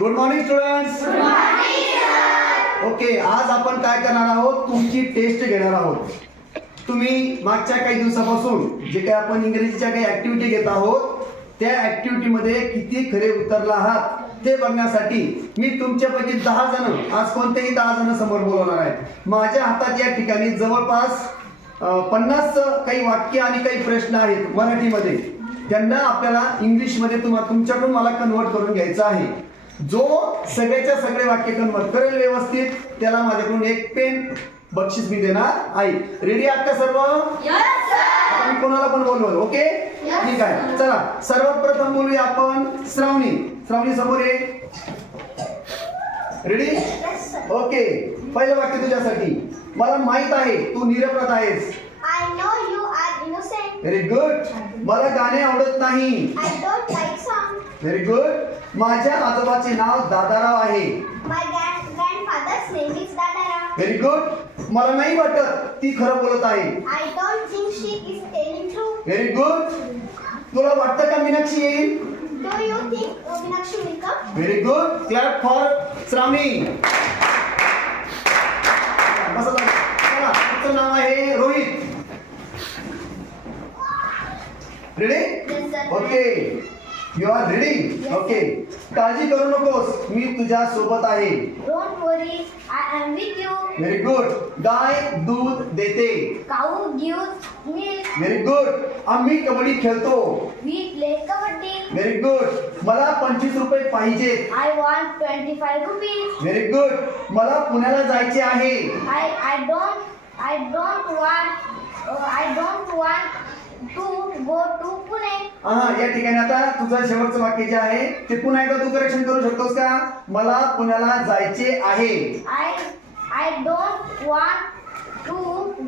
Good morning students. Good morning sir. Okay, आज आपण काय करणार आहोत, तुमची टेस्ट घेणार आहोत. तुम्ही मागच्या काही दिवसापासून जे काही आपण इंग्रजीच्या काही ऍक्टिव्हिटी घेत आहोत त्या ऍक्टिव्हिटी मध्ये किती खरे उतरला आहात ते बघण्यासाठी मी तुमच्यापैकी 10 जण, आज कोणतेही 10 जण समोर बोलवणार आहेत. माझ्या हातात या ठिकाणी जवळपास 50 काही वाक्य आणि काही प्रश्न आहेत मराठीमध्ये. त्यांना आपल्याला इंग्लिशमध्ये तुमच्याकडून मला कन्वर्ट करून घ्यायचं आहे. जो सगळ्याच्या सगळे वाक्य कन्वर्ट करेल व्यवस्थित त्याला माझ्याकडून एक पेन बक्षीस मी देणार आहे. रेडी आहात का सर्व? Yes sir. आपण कोणाला पण बोलवलं. ओके, ठीक आहे. चला सर्वप्रथम बोलूया आपण श्रावणी. श्रावणी समोर ये. रेडी? Yes sir. ओके, पहिलं वाक्य तुझ्यासाठी. मला माहित आहे तू निरपराध आहेस. I know you are innocent. Very good. मला गाणे आवडत नाही. I don't like song. Very good. माझ्या आजोबाचे नाव दादाराव आहे. My grandfather's name is Dadara. Very good. मला नाही वाटत ती खरं बोलत आहे. I don't think she is telling true. Very good. तुला वाटतं का मीनाक्षी येईल? Do you think Meenakshi will come? Very good. Clap for Shravani. मस्त झालं. चला, तुमचं नाव आहे Rohit. Ready? Yes sir. Okay, you are ready? Yes. Okay, काळजी करू नकोस, मी तुझ्या सोबत आहे. Don't worry, I am with you. Very good. गाय दूध देते. Cow gives milk. Very good. आम्ही कबड्डी खेळतो. We play kabaddi. Very good. मला 25 रुपये पाहिजे. I want 25 rupees. Very good. मला पुण्याला जायचे आहे. I don't want to go to Pune. या ठिकाणी आता तुझं शेवटचं वाक्य जे आहे ते पुन्हा एकदा तू करेक्शन करू शकतोस का? मला पुण्याला जायचे आहे. I don't want to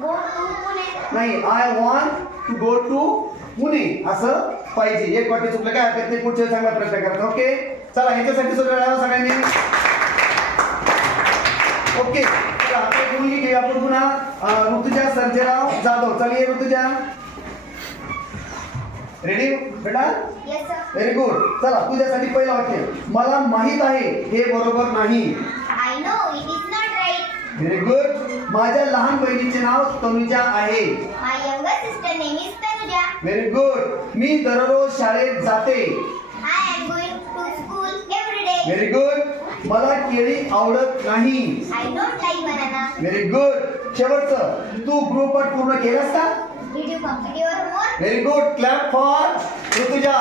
go to Pune. नाही, I want to go to Pune असं पाहिजे. एक वाक्य चुकलं काय हरकत नाही, पुढच्या चांगला प्रश्न करतो. ओके, चला ह्याच्यासाठी सुद्धा सगळ्यांनी. ओके, चला आता एक मुलगी घेऊया आपण पुन्हा. ऋतुजा सर्जेराव जाधव. चल ये ऋतुजा. रेडी बेटा? Yes sir. Very good. चला तुझ्यासाठी पहिलं वाक्य. मला माहित आहे हे बरोबर नाही. I know it is not right. Very good. माझ्या लहान बहिणीचे नाव तनुजा आहे. My younger sister name is Tanuja. Very good. मी दररोज शाळेत जाते. I am going to school every day. Very good. मला केळी आवडत नाही. I don't like banana. Very good. शेवटचं, तू गृहपाठ पूर्ण केलास का? Did you complete your homework? Very good. Clap for Rutuja.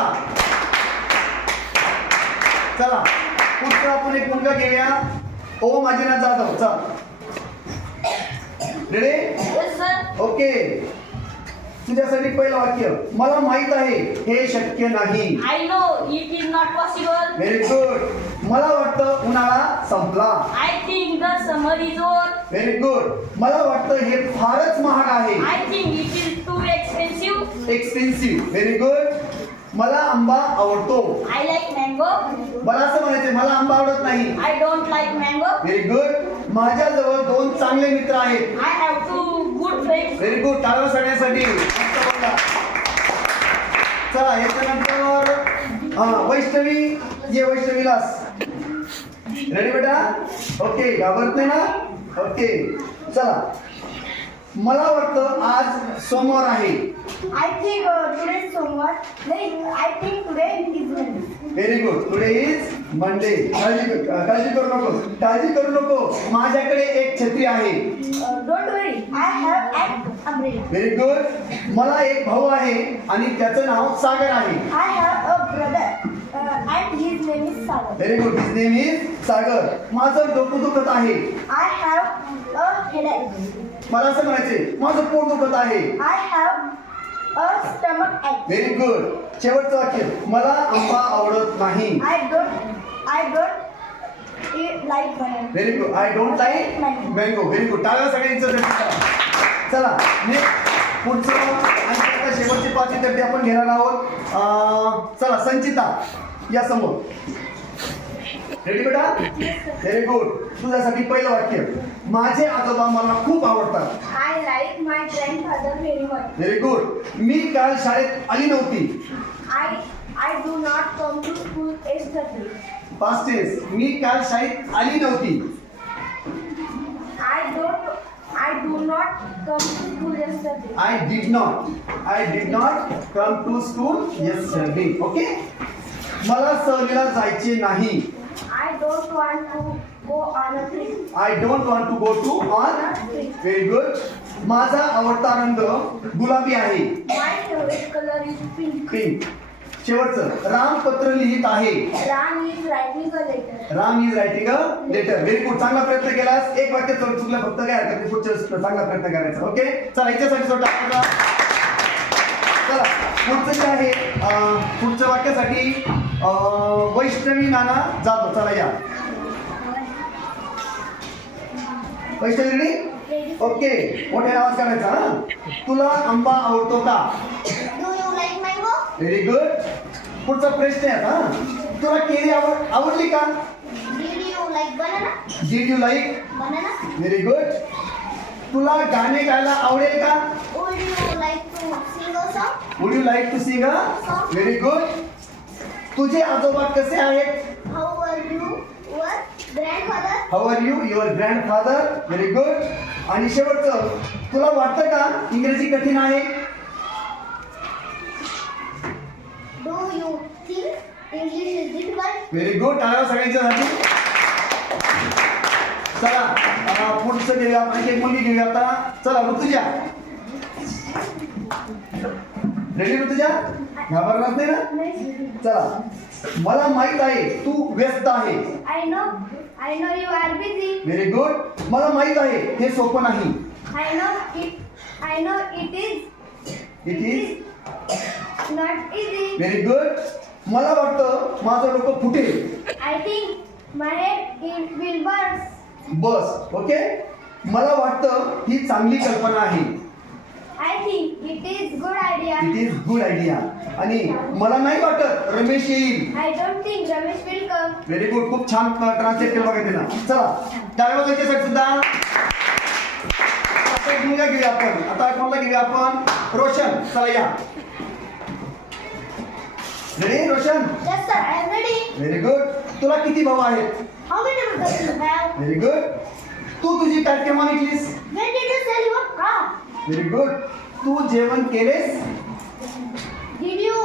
चला पुढचं आपण एक मुलगा घेऊया. ओम आदिनाथ जाधव. चल, रेडी? Yes sir. ओके, तुझ्यासाठी पहिलं वाक्य. मला माहित आहे हे शक्य नाही. I know it is not possible. Very good. मला वाटतं उन्हाळा संपला. I think the summer is over. Very good. मला वाटतं हे फारच महाग आहे. I think it is too expensive. Expensive. Very good. मला आंबा आवडतो. I like mango. मला असं म्हणायचं, मला आंबा आवडत नाही. I don't like mango. Very good. माझ्याजवळ 2 चांगले मित्र आहेत. I have 2 good friends. Very good. टाळ्या सगळ्यांसाठी. मस्त बोलला. चला याच्यानंतर वैष्णवी. ये वैष्णवीलास. रेडी बेटा? ओके, घाबरत नाही ना? ओके, चला. मला वाटतं आज सोमवार आहे. I think today is somewhat. I think today is Monday. Very good. Today is Monday. काळजी करू नको. माझ्याकडे एक छत्री आहे. Don't worry, I have an umbrella. Very good. मला एक भाऊ आहे आणि त्याचं नाव सागर आहे. I have a brother and his name is Sagar. Very good. His name is Sagar. माझं डोकं दुखत आहे. I have a headache. मला असं म्हणायचे, माझं पोट दुखत आहे. I have a stomach ache. Very good. शेवटचं वाक्य. मला आंबा आवडत नाही. I don't eat like banana. Very good. I don't like mango. Very good. टाळ्या सगळ्यांचं. चला नेक्स्ट पुढचं आणि आता शेवटची 5 विद्यार्थी आपण घेणार आहोत. चला संचिता या समोर. रेडी बेटा? Very good. तुझ्यासाठी पहिलं वाक्य. माझे आजोबा मला खूप आवडतात. I like my grandfather very much. Very good. मी काल शाळेत आली नव्हती. I do not come to school yesterday. Past tense. मी काल शाळेत आली नव्हती. I do not come to school yesterday. I did not come to school yesterday. Okay? मला सहलीला जायचे नाही. I don't want to go on a trip. I don't want to go to on. Very good. माझा आवडता रंग गुलाबी आहे. My favorite color is pink. Pink. शेवटचं राम पत्र लिहित आहे. Ram is writing a letter. Ram is writing a letter. Very good. चांगला प्रयत्न केलास. एक वाक्य चुकलं फक्त काय हरकत नाही. पुढच्या चांगला प्रयत्न करायचा. ओके चला याच्यासाठी सोडा आपला. चला पुढचं जे आहे पुढच्या वाक्यासाठी वैष्णवी नाना जाधव. चला या वैष्णवी. ओके मोठ्या आवाज करायचा. हा तुला आंबा आवडतो का? Do you like mango? Very good. पुढचा प्रश्न आहे हा तुला केळी आवडली का? Did you like banana? Did you like. Banana? Very good. तुला गाणे गायला आवडेल का? Would you like to sing a song? Would you like to sing a. Very good. तुझे आजोबा कसे आहेत? How are you? Your grandfather? How are you your grandfather. Very good. आणि शेवटचं तुला वाटतं का इंग्रजी कठीण आहे? Do you think English is difficult? Very good. टाळ्या सगळ्यांच्यासाठी. चला पुढचं घेऊया आपण. एक मुलगी घेऊया आता. चला ऋतुजा. रेडी ऋतुजा? घाबरणार नाही ना? चला मला माहित आहे तू व्यस्त आहे. I know you are busy. Very good. मला माहित आहे हे सोपं नाही. I know it is it is not easy. Very good. मला वाटतं माझं डोकं फुटेल. I think my head it will burst. Bus. Okay मला वाटतं ही चांगली कल्पना आहे. I think it is good idea. It is good idea. आणि मला नाही वाटत रमेश येईल. I don't think Ramesh will come. Very good. खूप छान ट्रान्सलेट केलं बघा त्यांना. चला टाळ्या वाजवायच्यासाठी सुद्धा. आता एक मुलगा घेऊया आपण. आता कोणाला घेऊया आपण? रोशन. चला या. Ready Roshan? Yes sir, I am ready. Very good. तुला किती भाऊ आहेत? How many brothers do you have? Very good. तू तुझी काय केव्हा निघलीस? When did you sell your car? Very good. तू जेवण केलेस? Did you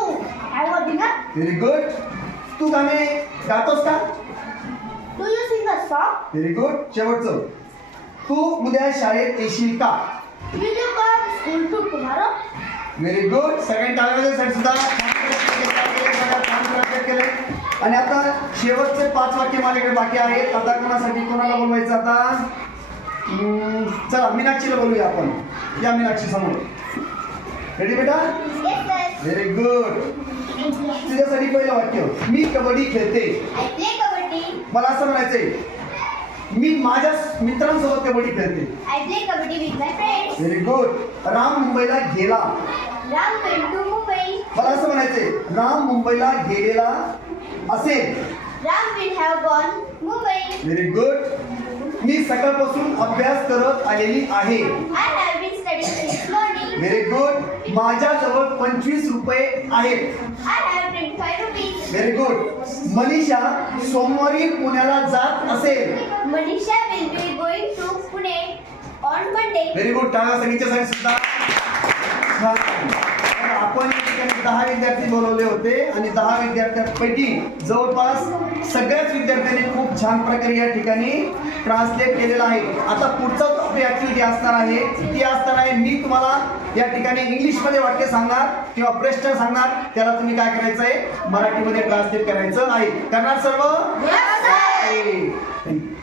have a dinner? Very good. तू गाणे गातोस का? Do you sing a song? Very good. शेवटचं तू उद्या शाळेत येशील का? Will you come school to tomorrow? Very good. सगळ्यांनी टाळ्या सुद्धा छान translate केले. आणि आता शेवटचे 5 वाक्य माझ्याकडे बाकी आहेत. आता कोणासाठी कोणाला बोलवायचं आता? चला मीनाक्षीला बोलूया आपण. या मीनाक्षी समोर. रेडी बेटा? Yes sir. Very good. तुझ्यासाठी पहिलं वाक्य मी कबड्डी खेळते. I play kabaddi. मला असं म्हणायचंय मी माझ्या मित्रांसोबत कबड्डी खेळते. I play kabaddi with my friends. Very good. Ram मुंबईला गेला. Ram went to Mumbai. मला असं म्हणायचंय राम मुंबईला गेलेला असेल. Ram will have gone Mumbai. Very good. मी सकाळपासून अभ्यास करत आलेली आहे. I have been studying since morning. Very good. माझ्याजवळ 25 रुपये आहेत. I have 25 rupees. Very good. Manisha सोमवारी पुण्याला जात असेल. Manisha will be going to Pune on Monday. Very good. टाळा सगळ्यांच्यासाठी सुद्धा. छान. आपण या ठिकाणी 10 विद्यार्थी बोलवले होते आणि 10 विद्यार्थ्यांपैकी जवळपास सगळ्याच विद्यार्थ्यांनी खूप छान प्रकारे या ठिकाणी ट्रान्सलेट केलेला आहे. आता पुढचा आपली ऍक्टिव्हिटी असणार आहे ती असणार आहे मी तुम्हाला या ठिकाणी इंग्लिशमध्ये वाक्य सांगणार किंवा प्रश्न सांगणार. त्याला तुम्ही काय करायचं आहे मराठीमध्ये ट्रान्सलेट करायचं आहे. करणार सर्व? Yes, sir. थँक्यू.